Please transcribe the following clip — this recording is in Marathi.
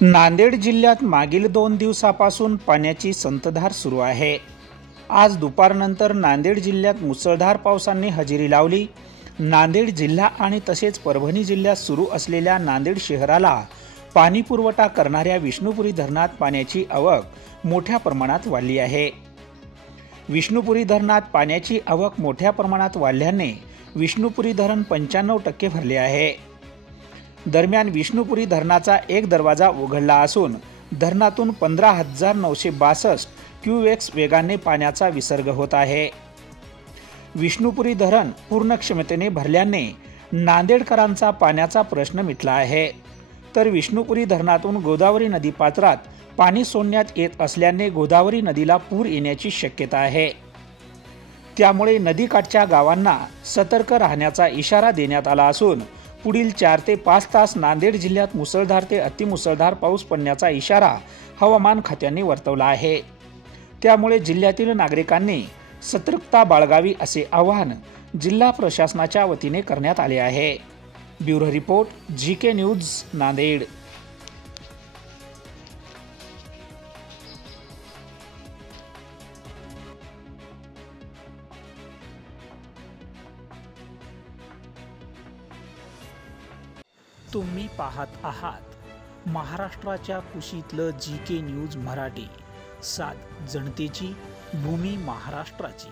नांदेड जिल्ह्यात मागील 2 दिवसापासून पाण्याची संततधार सुरू आहे। आज दुपारनंतर नांदेड जिल्ह्यात मुसळधार पावसाने हजेरी लावली। नांदेड जिल्हा आणि तसेच परभणी जिल्ह्यात सुरू असलेल्या नांदेड शहराला पाणी पुरवठा करणाऱ्या विष्णुपुरी धरणात पाण्याची आवक मोठ्या प्रमाणात वाढली आहे। विष्णुपुरी धरणात पाण्याची आवक मोठ्या प्रमाणात वाढल्याने विष्णुपुरी धरण 95% भरले आहे। दरम्यान विष्णुपुरी धरणाचा एक दरवाजा उघडला असून धरणातून 15,962 क्यूसेक्स वेगाने पाण्याचा विसर्ग होत आहे। विष्णुपुरी धरण पूर्ण क्षमतेने भरल्याने नांदेडकरांचा पाण्याचा प्रश्न मिटला आहे। तर विष्णुपुरी धरणातून गोदावरी नदी पात्रात पाणी सोडण्यात येत असल्याने गोदावरी नदीला पूर येण्याची शक्यता आहे। त्यामुळे नदीकाठच्या गावांना सतर्क राहण्याचा इशारा देण्यात आला असून पुढील 4 ते 5 तास नांदेड जिल्ह्यात मुसळधार ते अतिमुसळधार पाऊस पडण्याचा इशारा हवामान खात्याने वर्तवला आहे। त्यामुळे जिल्ह्यातील नागरिकांनी सतर्कता बाळगावी असे आवाहन जिल्हा प्रशासनाच्या वतीने करण्यात आले आहे। Bureau report GK news Nanded. तुम्ही पाहत आहात महाराष्ट्राच्या कुशीतलं GK न्यूज मराठी, सात जनतेची, भूमी महाराष्ट्राची।